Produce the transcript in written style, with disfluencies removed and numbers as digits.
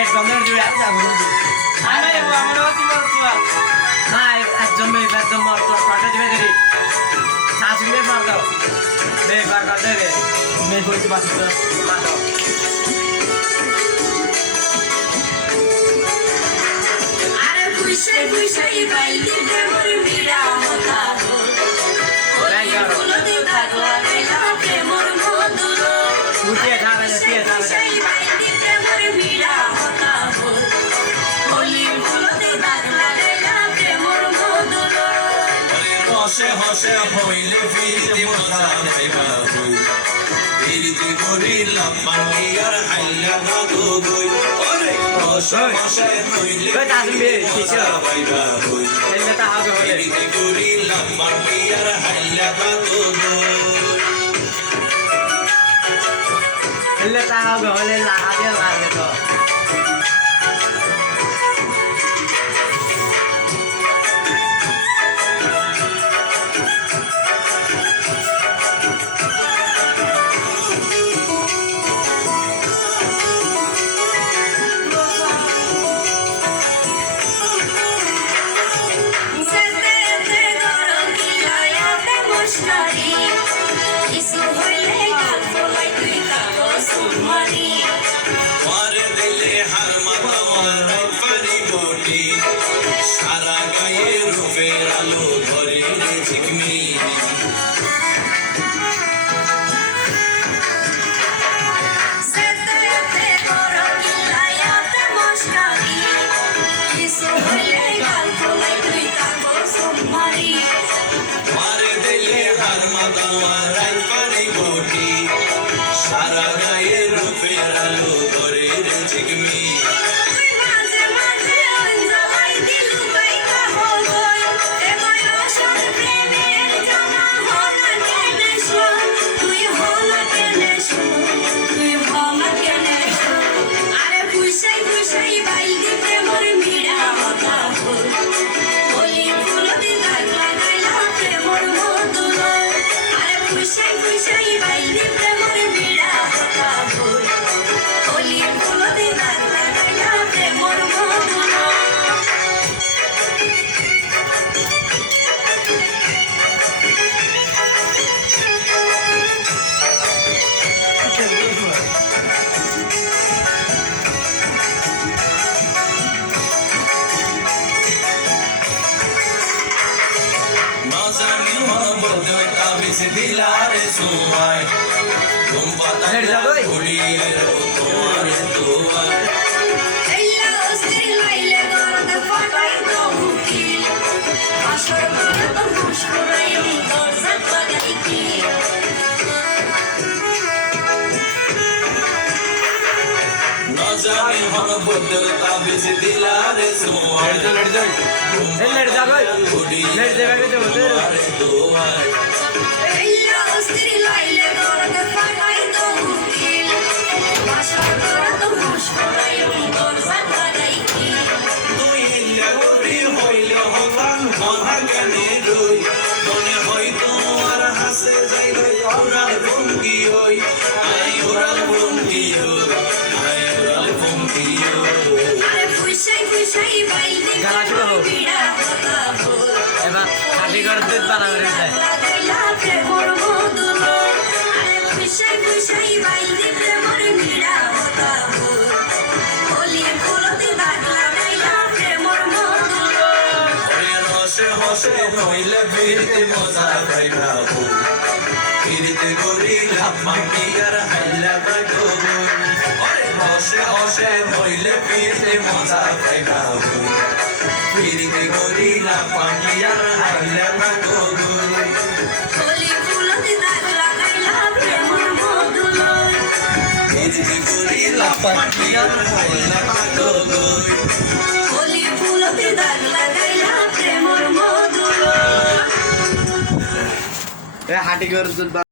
পেট বন্ধ করে আমি যাবো আমি যাবো আমারও তোমার তুয়া না একজন মেয়ে একজন মর তো কটা দিবে দেরি শাশুড়ি মেয়ে মার দাও মেয়ে বার কর দেবে মেয়ে কইতে পারছো তো মার দাও আরে খুশাই খুশাই বাইলি দেবর মিরা হতা হো ওই ফুল দি থাকলা গেলা প্রেমর মধুর উঠিয়ে যাবে খুশাই বাইলি দেবর মিরা হতা হো ওই ফুল দি থাকলা গেলা প্রেমর মধুর হসে হসে হইলে ফিরতে মজা পাইবা হই ফিরতে করিলাম পানি আর আইলা না গো গই ওরে হসে হসে হইলে মজা পাইবা হই এলে তা হবে হলে ফিরতে করিলাম পানি আর আইলা না গো গই এলে তা হবে হলে লাগে লাগে তো সারা গায়ে রূপের আলো ধরে ঝিকমি মারে দিলে হার মাতামারাই পানি বটি সারা গায়ে রূপের আলো ধরে ঝিকমি দিলারে সুমাই কুম্পাতা ঘুরিয়ে তোমার দুয়ার এলা ওসে লাইলে গরদ ফাটাই তো মুকিল আসর করে তো মুশকুরাই দরজা লাগাই কি নজানি হন বদল তাবিজ দিলারে সুমাই লেট যাবে লেট যাবে তো তোমার দুয়ার এলা ওসে লাইলে গরদ ফাটাই তো মুকিল আসর করে তো মুশকুরাই দরজা লাগাই কি তুই লাগরি হইলে হতান মহাগানে রই মনে হয় তোমার হাসে যাইবে ওরাল ভঙ্গি হই আই ওরাল ভঙ্গি হই আই ওরাল ভঙ্গি হই আরে ফুসাই ফুসাই বাইলি গালা শুরু হোক। বিড়া হতা হো এবার খাটি করে দুধ বানাবে রে লাগাইলা প্রেমর মধুর আরে ফুসাই ফুসাই বাইলি প্রেমর বিড়া হতা হো ওলি ফুলতে দাগ লাগাইলা প্রেমর মধুর ওরে হসে হসে হইলে ফিরতে মজা পাইবা হই ফিরতে করিলাম মাটি আর হাইলা বাগো ওরে হসে হসে হইলে ফিরতে মজা পাইবা হই ফিরতে করিলাম মাটি আর হাইলা বাগো ওলি ফুলতে দাগ লাগাইলা প্রেমর মধুর ফিরতে করিলাম মাটি আর হাইলা বাগো ওলি ফুলতে দাগ লাগাইলা প্রেমর মধুর হাঁটি করে দুধ